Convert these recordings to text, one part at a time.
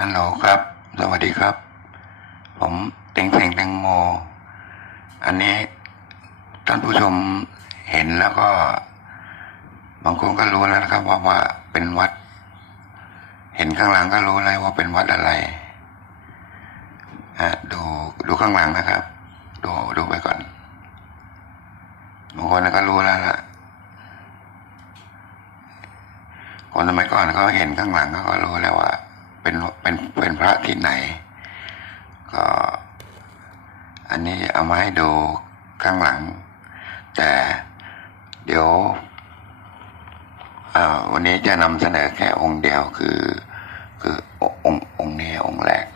ฮัลโหลครับ สวัสดีครับ ผมเต็งเต็งแตงโม อันนี้ท่านผู้ชมเห็นแล้วก็ บางคนก็รู้แล้วนะครับ ว่าว่าเป็นวัด เห็นข้างหลังก็รู้เลยว่าเป็นวัดอะไรอะดูดูข้างหลังนะครับ ดูดูไปก่อน บางคนก็รู้แล้วล่ะคนสมัยก่อนเขาเห็นข้างหลังเขาก็รู้แล้วว่า เป็นเป็นเป็นพระที่ไหน ก็อันนี้เอามาให้ดูข้างหลัง แต่เดี๋ยววันนี้จะนำเสนอแค่องค์เดียวคือ คือองค์องค์นี้องค์แรก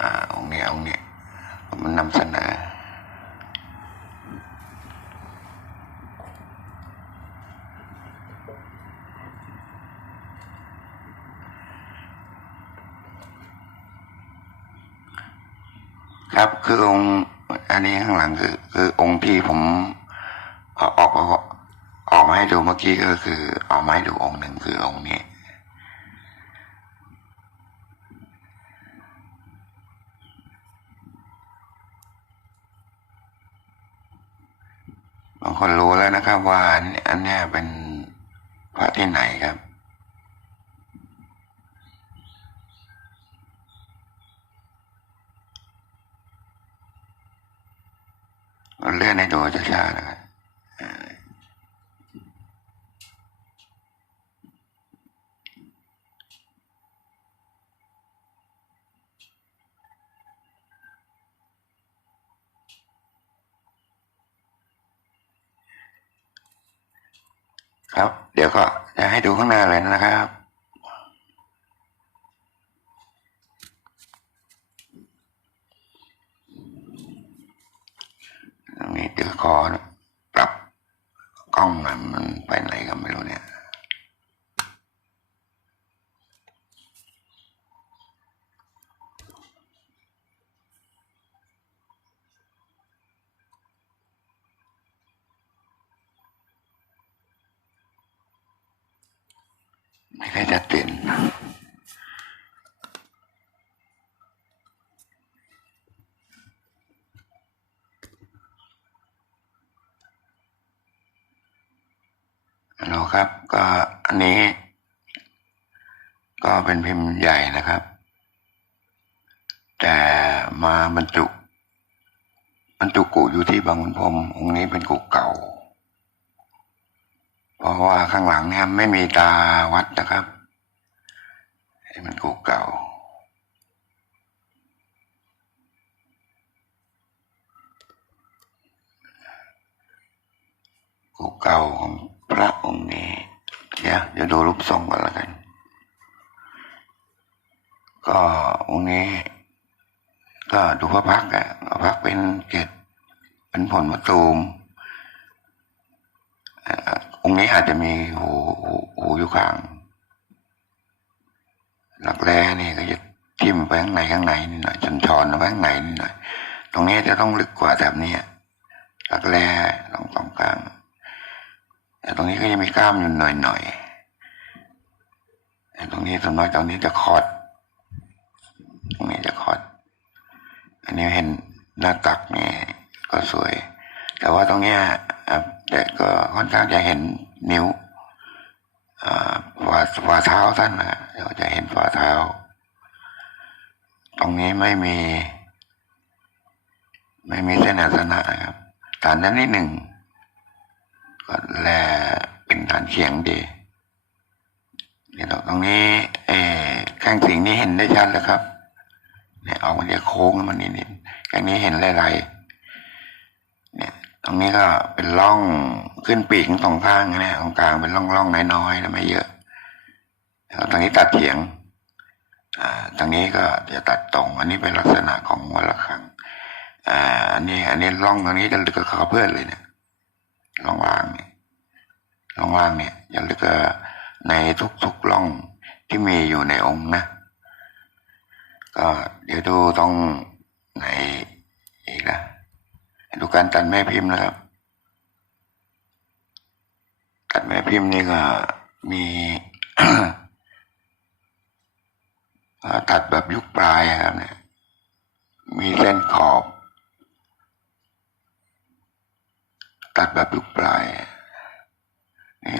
อ่าองค์นี้องค์นี้ผมนำเสนอ ครับคือองค์อันนี้ข้างหลังคือ คือองค์ที่ผมออกออกออกมาให้ดูเมื่อกี้ก็คือเอามาให้ดูองค์หนึ่งคือองค์นี้ บางคนรู้แล้วนะครับ ว่าอันอันเนี้ยเป็นพระที่ไหนครับ เลื่อนให้ดูช้าๆนะครับเอ่อ ครับ เดี๋ยวก็จะให้ดูข้างหน้าเลยนะครับ ตรงนี้เดี๋ยวคอปรับกล้องน่อยมันไปไหนก็ไม่รู้เนี่ย ไม่ค่อยจะตื่น ครับ ก็อันนี้ ก็เป็นพิมพ์ใหญ่นะครับ แต่มาบรรจุบรรจุกุอยู่ที่บางขุนพรมองค์นี้เป็นกุเก่า เพราะว่าข้างหลังเนี่ยไม่มีตาวัดนะครับให้มันกุเก่ากุเก่าของ พระองค์นี้เดี๋ยวเดี๋ยวดูรูปทรงก่อนแล้วกัน ก็องค์นี้ ก็ดูพระพักอะพระพักเป็นเกศเป็นผลมะตูมองค์นี้อาจจะมีหูหูหูอยู่ข้าง หลักแร้นี่ก็จะทิ่มไปข้างในข้างในนิดหน่อยชนชอนไปข้างในนิดหน่อย ตรงนี้จะต้องลึกกว่าแบบนี้หลักแร้ตรงตรงกลาง แต่ตรงนี้ก็ยังมีกล้ามอยู่หน่อยหน่อยๆแต่ตรงนี้ส่วนมากตรงนี้จะคอด ตรงนี้จะคอด อันนี้เห็นหน้าตักเนี่ยก็สวย แต่ว่าตรงเนี้ยอะแต่ก็ค่อนข้างจะเห็นนิ้วฝ่าฝ่าเท้าท่านนะเดี๋ยวจะเห็นฝ่าเท้า ตรงนี้ไม่มี ไม่มีเส้นอาสนะครับฐานนั้นนิดหนึ่ง ก็แลเป็นฐานเฉียงดีเนี่ยตรงนี้เอข้างสิ่งนี้เห็นได้ชัดเลยครับเนี่ยออกมันจะโค้งมันนิดๆข้างนี้เห็นลายๆเนี่ย ตรงนี้ก็เป็นร่องขึ้นปีกทั้งสองข้างนะตรงกลางเป็นร่องๆน้อยๆนะไม่เยอะแล้วตรงนี้ตัดเฉียงอ่าตรงนี้ก็จะตัดตรง อันนี้เป็นลักษณะของวัลคังอ่าอันนี้ อันนี้ร่องตรงนี้จะลึกกับเขาเพื่อนเลยเนี่ย ร่องล่างเนี่ยร่องล่างเนี่ยอย่าลึกกว่าในทุกๆร่องที่มีอยู่ในองค์นะ ก็เดี๋ยวดูตรงไหนอีกนะดูการตัดแม่พิมพ์นะครับ ตัดแม่พิมพ์นี่ก็มีตัดแบบยุคปลายอะครับเนี่ยมีเส้นขอบ ตัดแบบยุคปลายนี่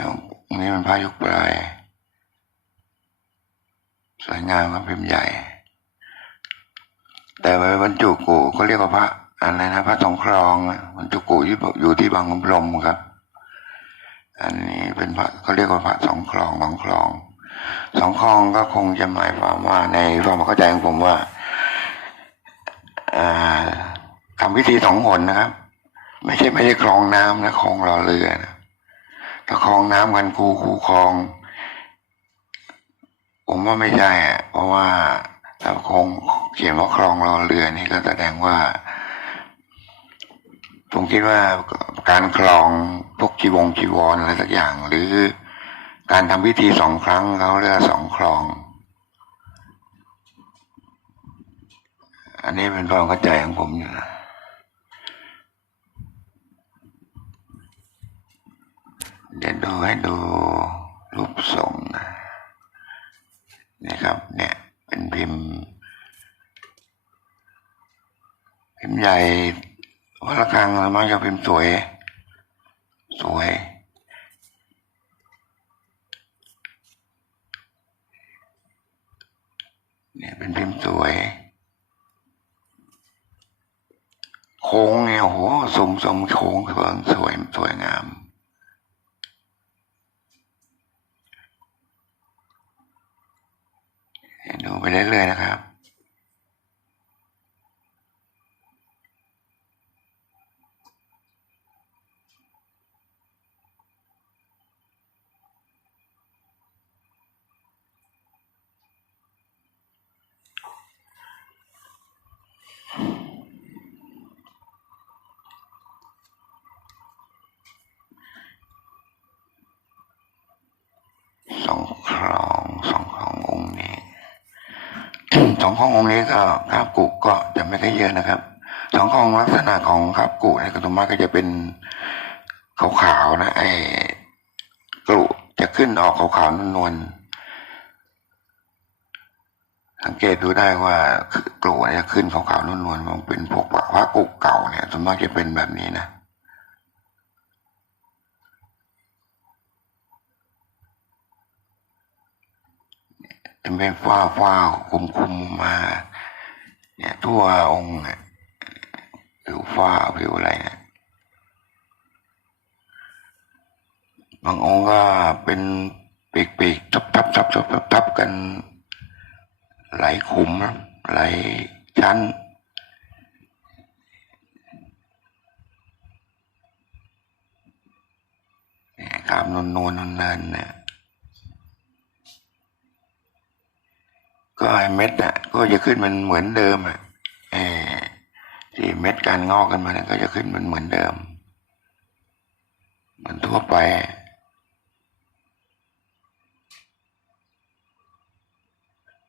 นี่มันผ้ายุคปลาย สวยงามครับพิมพ์ใหญ่ แต่ไว้บรรจุกูเขาเรียกว่าพระอะไรนะพระทองครองบรรจุกูที่อยู่ที่บางขุนพรมครับ อันนี้เป็นพระเขาเรียกว่าพระสองคลองสองคลองสองคลองก็คงจะหมายความว่าในความเข้าใจของผมว่าอ่าทำพิธีสองหนนะครับ ไม่ใช่ไม่ใช่คลองน้ำนะคลองรอเรือนะถ้าคลองน้ำกันคูคูคลอง ผมว่าไม่ใช่อะเพราะว่าถ้าคงเขียนว่าคลองรอเรือนี่ก็แสดงว่า ผมคิดว่าการคลองพวกจีวงจีวรอะไรสักอย่าง หรือการทำพิธีสองครั้งเขาเรียกสองคลอง อันนี้เป็นความเข้าใจของผมอยู่นะ เดี๋ยวดูให้ดูรูปทรงนะครับ เนี่ยเป็นพิมพ์ พิมพ์ใหญ่วัดระฆังมักจะพิมพ์สวย สวย เนี่ยเป็นพิมพ์สวยโค้งเนี่ยโอ้โหสมสมโค้งสวยสวยงาม ดู ไปเรื่อยๆนะครับ สองครองสองครององค์นี้ สองครององค์นี้ก็คาบกุก็จะไม่ค่อยเยอะนะครับสองครองลักษณะของคาบกุเนี่ยก็ตัวมากก็จะเป็นขาวๆนะไอ้กรุจะขึ้นออกขาวๆนวลๆสังเกตดูได้ว่ากรุเนี่ยจะขึ้นขาวๆนวลๆมันเป็นพวกพระกุเก่าเนี่ยส่วนมากจะเป็นแบบนี้นะ เป็นฟ้าฟ้าคุมคุมมา เนี่ยทั่วองค์เนี่ยผิวฟ้าผิวอะไรเนี่ยบางองค์ก็เป็นปีกปีกๆทับทับทับทับทับทับกัน หลายขุมหลายชั้นเนี่ยกรามนวลนวลนวลเนี่ย ก็ไอเม็ดอะ ก็จะขึ้นมันเหมือนเดิมอะเออที่เม็ดการงอกกันมาเนี่ยก็จะขึ้นมันเหมือนเดิมเหมือนทั่วไป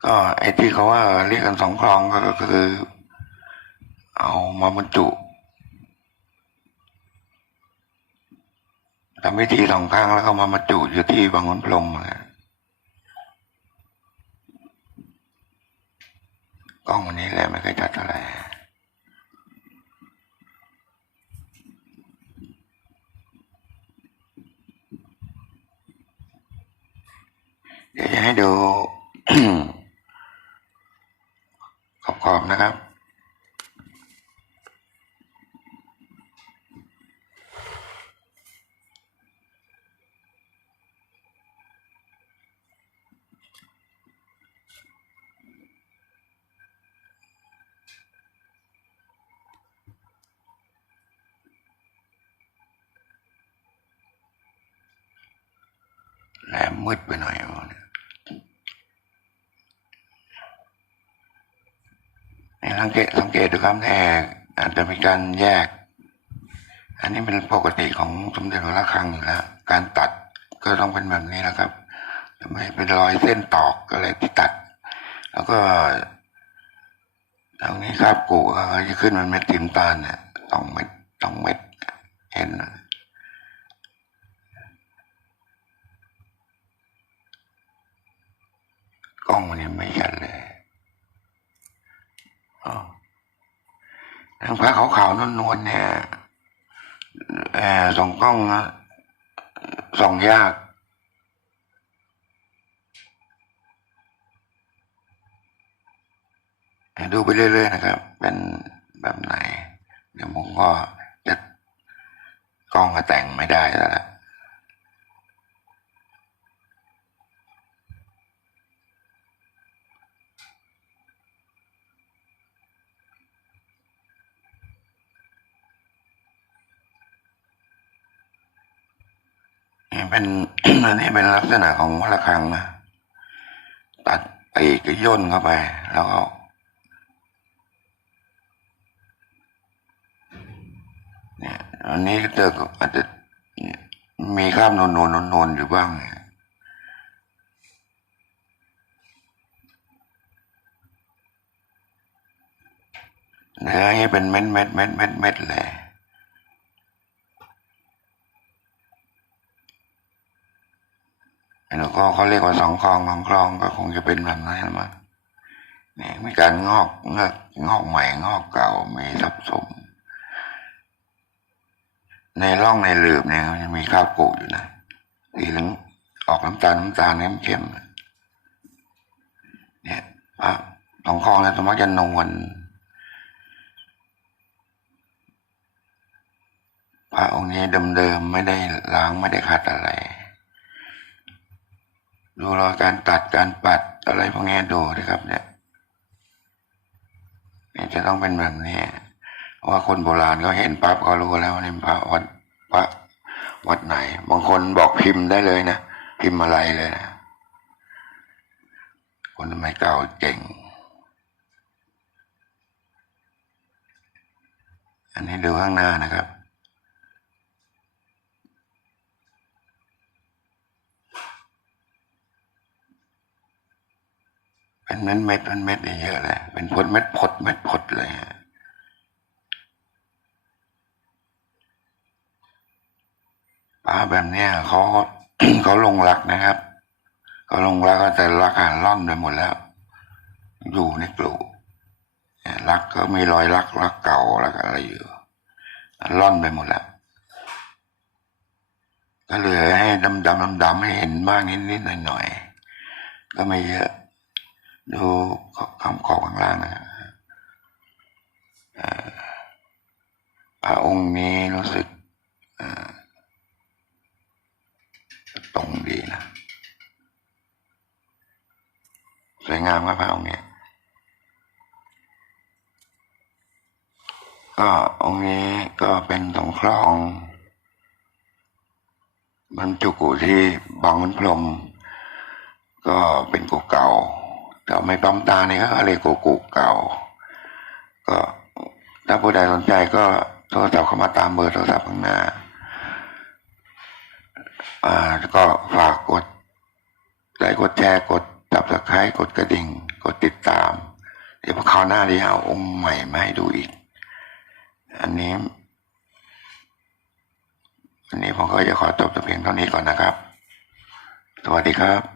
ก็ไอ้ที่เขาว่าเรียกกันสองคลองก็คือ เอามาบรรจุทำพิธีสองครั้งแล้วก็มาบรรจุอยู่ที่บางขุนพรหมนะ กล้องวันนี้แหละไม่เคยชัดเท่าไหร่เดี๋ยวจะให้ดูขอบๆนะครับ มืดไปหน่อยเอาเนี่ยนี่สังเกตสังเกตดูครับแต่อาจจะมีการแยก อันนี้เป็นปกติของสมเด็จพระระฆังอยู่แล้วการตัดก็ต้องเป็นแบบนี้นะครับจะไม่เป็นรอยเส้นตอกอะไรที่ตัด แล้วก็ตรงนี้ครับกูก็จะขึ้นมันเม็ดติมตาลเนี่ยสองเม็ดสองเม็ดเห็นไหม กล้องมันยังไม่ชัดเลย พระขาวๆนวลๆเนี่ยเออส่องกล้องนะส่องยาก ดูไปเรื่อยๆนะครับ เป็นแบบไหน เดี๋ยวผมก็จะกล้องก็แต่งไม่ได้แล้ว นี่เป็นอันนี้เป็นลักษณะของวัละครังนะตัดปีกก็ย่นเข้าไป แล้วก็เนี่ยอันนี้เจอกับอาจจะมีข้ามโนนโนนโนนโนนอยู่บ้างเนี่ยเนื้อนี่เป็นเม็ดเม็ดเม็ดเม็ดเม็ดเลย แล้วก็เขาเรียกว่าสองคลองสองคลองก็คงจะเป็นแบบนั้นมั้งเนี่ยมีการงอกเงอกงอกใหม่งอกเก่ามีทับสม ในร่องในหลืบเนี่ยมันจะมีข้าวโกะอยู่นะสีเหลืองออกน้ำตาลน้ำตาลเข้มๆเนี่ยพระสองคลองเนี่ยสมมติจะนวลพระองค์นี้เดิมๆไม่ได้ล้างไม่ได้ขัดอะไร ดูรอยการตัดการปัดอะไรพวกนี้ดูนะครับ เนี่ยเนี่ยจะต้องเป็นแบบนี้เพราะว่าคนโบราณเขาเห็นปั๊บเขารู้แล้วว่านี่พระวัดพระวัดไหน บางคนบอกพิมพ์ได้เลยนะพิมพ์อะไรเลยนะคนสมัยเก่าเก่ง อันนี้ดูข้างหน้านะครับ เป็นเม็ดเม็ดเป็นเม็ดเยอะเลยเป็นพดเม็ดพดเม็ดพดเลยฮะปลาแบบเนี้ยเขาเขาลงรักนะครับเขาลงรักแต่รักหาล่อนไปหมดแล้ว อยู่ในกลุ่เนี่ยรักก็มีรอยรักรักเก่ารักอะไรอยู่ล่อนไปหมดแล้วก็เหลือให้ดำดำดำดำให้เห็นบ้างนิดนิดหน่อยหน่อยๆก็ไม่เยอะ ดูคำขอบข้างล่างนะพระองค์นี้รู้สึกตรงดีนะสวยงามครับพระองค์นี้ก็องค์นี้ก็เป็นสองคลองบรรจุกุที่บางขุนพรม ก็เป็นกุเก่า แต่ไม่ปั๊มตานี่ก็เรียกกุกุเก่า ก็ถ้าผู้ใดสนใจก็โทรศัพท์เข้ามาตามเบอร์โทรศัพท์ข้างหน้า อ่าแล้วก็ฝากกดไลค์กดแชร์กดตับสไครต์กดกระดิ่ง กดติดตาม เดี๋ยวพอคราวหน้าที่เอาองค์ใหม่มาให้ดูอีก อันนี้ อันนี้ผมก็จะขอจบแต่เพียงเท่านี้ก่อนนะครับ สวัสดีครับ